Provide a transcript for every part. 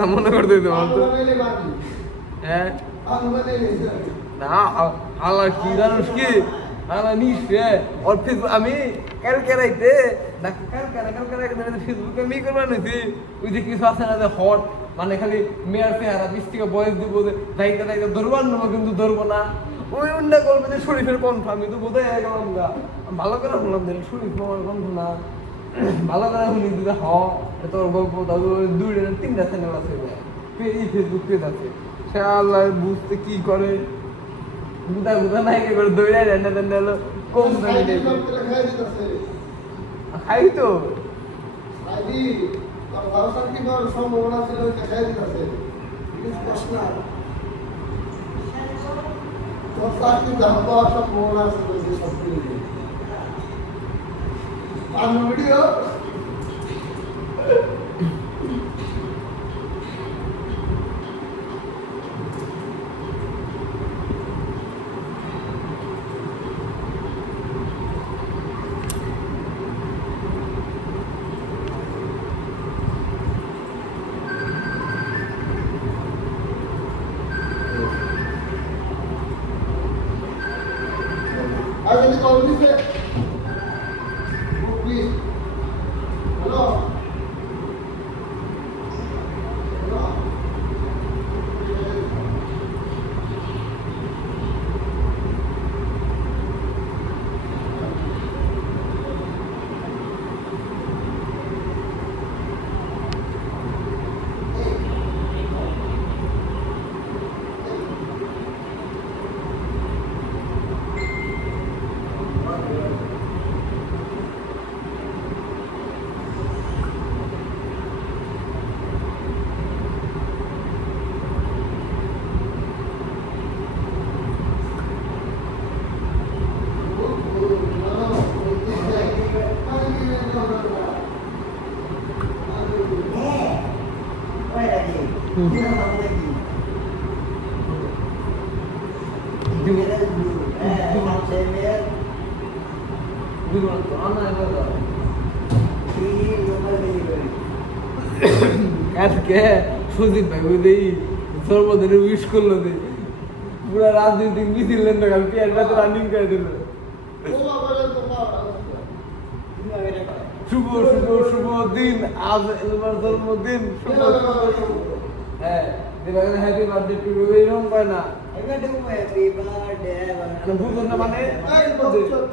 কথা মনে করতে দিতে বলতো। হ্যাঁ? না আল্লাহ কি জানিস কি? আল্লাহ নিশ্চয় ওর ফেসবুক আমি কালকে রাইতে না কালকে না কালকে রাইতে ফেসবুকে আমি করবার নিছি ওই যে কিছু আছে না যে হট মানে খালি মেয়ের চেহারা বিশ থেকে বয়স দিব যে যাইতে ধরবার নেব কিন্তু ধরবো না। ওই অন্য করবে যে শরীফের কণ্ঠ আমি তো বোধহয় গেলাম ভালো করে শুনলাম যে শরীফ আমার কণ্ঠ না। ভালো করে শুনি দিতে হ তোর গল্প তারপর দুইটা তিনটা চ্যানেল আছে এই ফেসবুক পেজ আছে। সে আল্লাহ বুঝতে কি করে? গুদা গুদা নাই কে করে দৌড়াই রান্না টান্না হলো কম দামি টাইপের খাই তো। সম্ভাবনা ছিল দেখাই দিতেছে তোর চাকরি দাম পাওয়ার সম্ভাবনা আছে সব কিছু আর ভিডিও আর যদি কল দিছে আজকে সুজিত ভাই বুঝলি সর্বদিনে উইশ করল যে পুরা রাজনৈতিক মিছিল লেন কাল পিয়ার পাতে রানিং করে দিল। শুভ শুভ শুভ দিন, আজ এলবার জন্মদিন, শুভ শুভ হ্যাঁ দিবাকে হ্যাপি বার্থডে টু ইউ এরকম কয় না। মানে? বুঝুন না মানে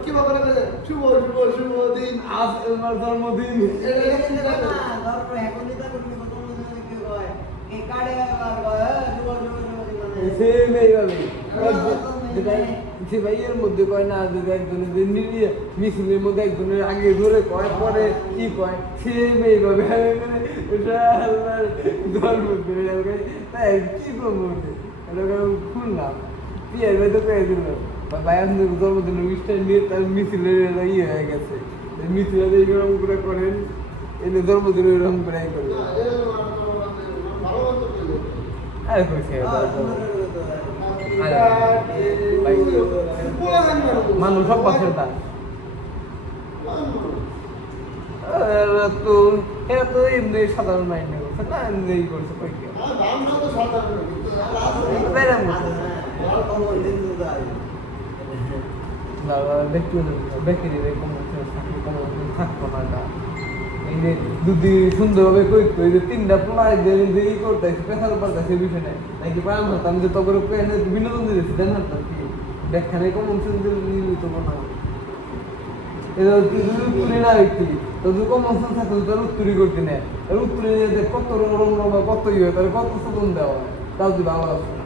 কি ব্যাপারে শুভ শুভ শুভ দিন। আজ এলবার জন্মদিন। সেম এইভাবে যে ভাইয়ের মধ্যে কয় না যদি একজনের যে নিরিয়ে মিছিলের মধ্যে একজনের আগে ধরে কয় পরে কি কয়? সেম এইভাবে। এটা আল্লাহর ধর্ম তাই কি করব এটা শুনলাম পিয়ার ভাই তো কয়ে দিল ভাই আপনার জন্মদিনের অনুষ্ঠান নিয়ে তার মিছিলের এটা ইয়ে হয়ে গেছে। মিছিল এইরকম করে করেন এনে জন্মদিন এরকম করে করে ভালো আরে মানুষ সব তার তো এরা তো এমনি সাধারণ মাইন্ডে করছে না এমনি করছে কম থাকতো না। দুদি সুন্দরভাবে কই কই, যে তিনটা প্লাই যে যে ই বিষয় নাই। নাকি পায়াম হতাম যে তখন পেনে বিনোদন দিয়েছে, দেন না কি? ব্যাখ্যা নেই কমন সেন্স নির্মিত না এটা উত্তরি না ব্যক্তি তো যদি কমন সেন্স থাকতো তাহলে উত্তরি করতে নেয় আর উত্তরি কত রকম কত ইয়ে তাহলে কত সুতন দেওয়া তাও যদি ভালো আছে